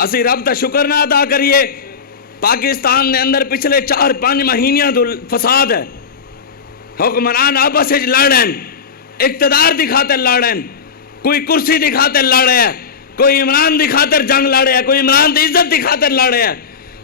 اسی رب دا شکر نہ ادا کریے. پاکستان دے اندر پچھلے 4-5 مہینیاں تو فساد ہے. حکمران آپس وچ لڑن، اقتدار دی خاطر لڑن، کوئی کرسی دی خاطر لڑے ہے، کوئی عمران دی خاطر جنگ لڑے ہے، کوئی عمران دی عزت دی خاطر لڑے ہے،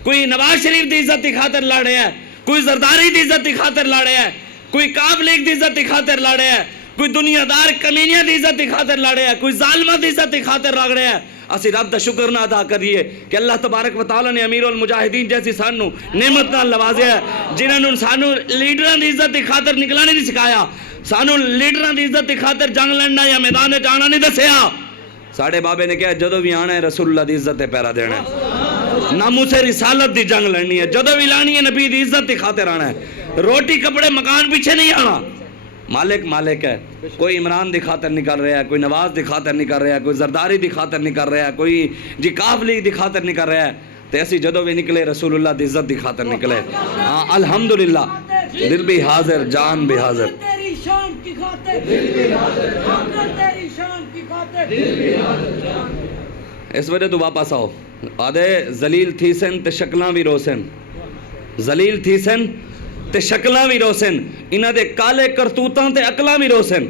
کوئی نواز شریف دی عزت دی خاطر لڑے ہے، کوئی زرداری دی عزت دی خاطر لڑے ہے، کوئی کاب لیگ دی عزت دی خاطر لڑے ہے، کوئی دنیا دار کمینیاں دی عزت دی خاطر لڑے ہے، کوئی ظالمہ دی عزت دی خاطر لڑے ہے. اسی رب دا شکر نہ ادا کریے کہ اللہ تبارک و تعالیٰ نے امیر المجاہدین جیسی سانو نعمت نال نوازیا ہے، جنہوں نے سانو لیڈراں دی عزت دی خاطر نکلانے نہیں سکھایا، سانو لیڈراں دی عزت دی خاطر جنگ لڑنا یا میدان جانا نہیں دسیا. ساڑھے بابے نے کہا جدو بھی آنا ہے رسول اللہ دی عزت پیرا دینا ہے، ناموس رسالت دی جنگ لڑنی ہے، جدو بھی لانی ہے نبی دی عزت دی خاطر آنا ہے، روٹی کپڑے مکان پیچھے نہیں آنا. مالک مالک ہے. کوئی عمران دی خاطر نہیں کر رہا ہے، کوئی نواز دی خاطر نہیں کر رہا ہے، کوئی زرداری دی خاطر نہیں کر رہا ہے، کوئی جی کاف لیگ دی خاطر نہیں کر رہا ہے. تو ایسی جدو بھی نکلے رسول اللہ دی عزت دی خاطر نکلے. ہاں الحمدللہ دل بھی حاضر جان بھی حاضر. اس وجہ تو واپس آؤ. آدھے زلیل تھی سن تے شکلاں بھی روسن، زلیل تھی سن تے شکلاں بھی روسن، انہاں دے کالے کرتوتاں تے عقلاں بھی روسن.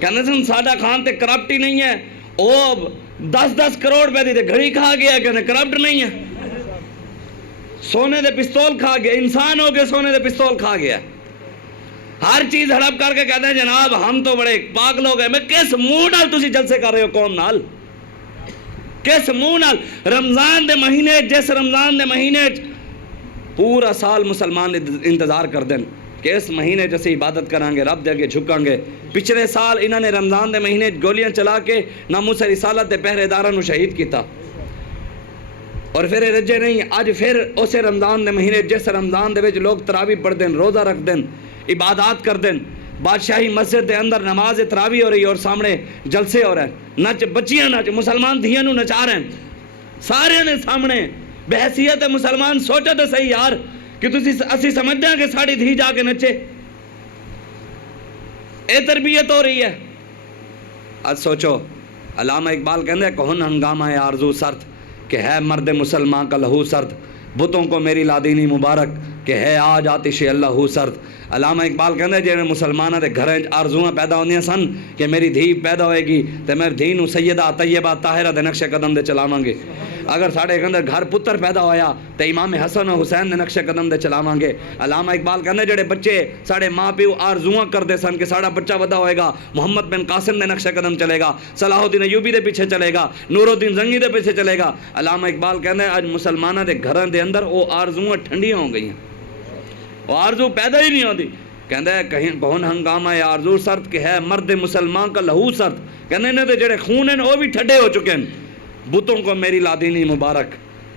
کہنے سن ساڈا خان تے کرپٹ ہی نہیں ہے، او 10-10 کروڑ روپے دی تے گھڑی کھا گیا، کہنے کرپٹ نہیں ہے. سونے دے پستول کھا گیا، انسان ہو کے سونے دے پستول کھا گیا، ہر چیز ہڑپ کر کے کہتے ہیں جناب ہم تو بڑے پاک لوگ ہیں. میں کس منہ نال تسی جلسے کر رہے ہو قوم نال؟ کس منہ نال؟ رمضان دے مہینے، جس رمضان دے مہینے پورا سال مسلمان انتظار کر دیں کہ اس مہینے جیسے عبادت کریں گے، رب دے کے جھکاں گے. پچھلے سال انہوں نے رمضان دے مہینے گولیاں چلا کے ناموس رسالت دے پہرے داراں نو شہید کیتا، اور پھر رجے نہیں. اج پھر اسے رمضان دے مہینے جس رمضان دے وچ لوگ تراویح پڑھ دیں، روزہ رکھ دیں، عبادات کر دیں، بادشاہی مسجد دے اندر نماز تراویح ہو رہی اور سامنے جلسے ہو رہے ہیں، نچ بچیاں نچ، مسلمان دھیاں نو نچا رہے ہیں سارے نے سامنے. بحیثیت مسلمان سوچو تو صحیح یار کہ اسی سمجھتے ہیں کہ ساڑی دھی جا کے نچے. اے تربیت ہو رہی ہے. آج سوچو علامہ اقبال کہندے ہیں کہن ہنگامہ آرزو سرد کہ ہے مرد مسلمان کا لہو سرد، بتوں کو میری لادینی مبارک کہ ہے آج آتش اللہ سرد. علامہ اقبال کہندے ہیں جنہیں مسلمانہ دے گھریں آرزویں پیدا ہوندیاں سن کہ میری دھی پیدا ہوئے گی تے میں دھی نو سیدہ طیبہ طاہرہ دے نقش قدم دے چلاواں گے. اگر ساڑے اندر گھر پتر پیدا ہویا تے امام حسن و حسین دے نقش قدم دے چلاواں گے. علامہ اقبال کہندے جڑے بچے ساڑے ماں پیو آرزویں کردے سن کہ ساڑا بچہ ودا ہوئے گا، محمد بن قاسم دے نقش قدم چلے گا، صلاح الدین ایوبی دے پیچھے چلے گا، نور الدین زنگی دے پیچھے چلے گا. علامہ اقبال کہندے آج مسلمانہ دے گھراں دے اندر او آرزویں ٹھنڈیاں ہو گئی ہیں، وہ آرزو پیدا ہی نہیں ہوتی. کہندے کہیں کون ہنگامہ آرزو سرد کہ ہے مرد مسلمان کا لہو سرد. کہندے انہیں دے جڑے خون ہیں وہ بھی ٹھڈے ہو چکے ہیں. بتوں کو میری لادینی مبارک.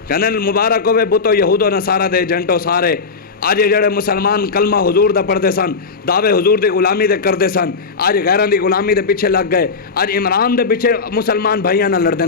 کہندے مبارک ہوئے بتوں یہود و نصارہ دے ایجنٹو سارے. آج جڑے مسلمان کلمہ حضور دا پڑھتے سن، دعوے حضور دے غلامی دے کردے سن، آج غیران دی غلامی دے پیچھے لگ گئے. آج عمران دے پیچھے مسلمان بھائیاں نہ لڑ دیں.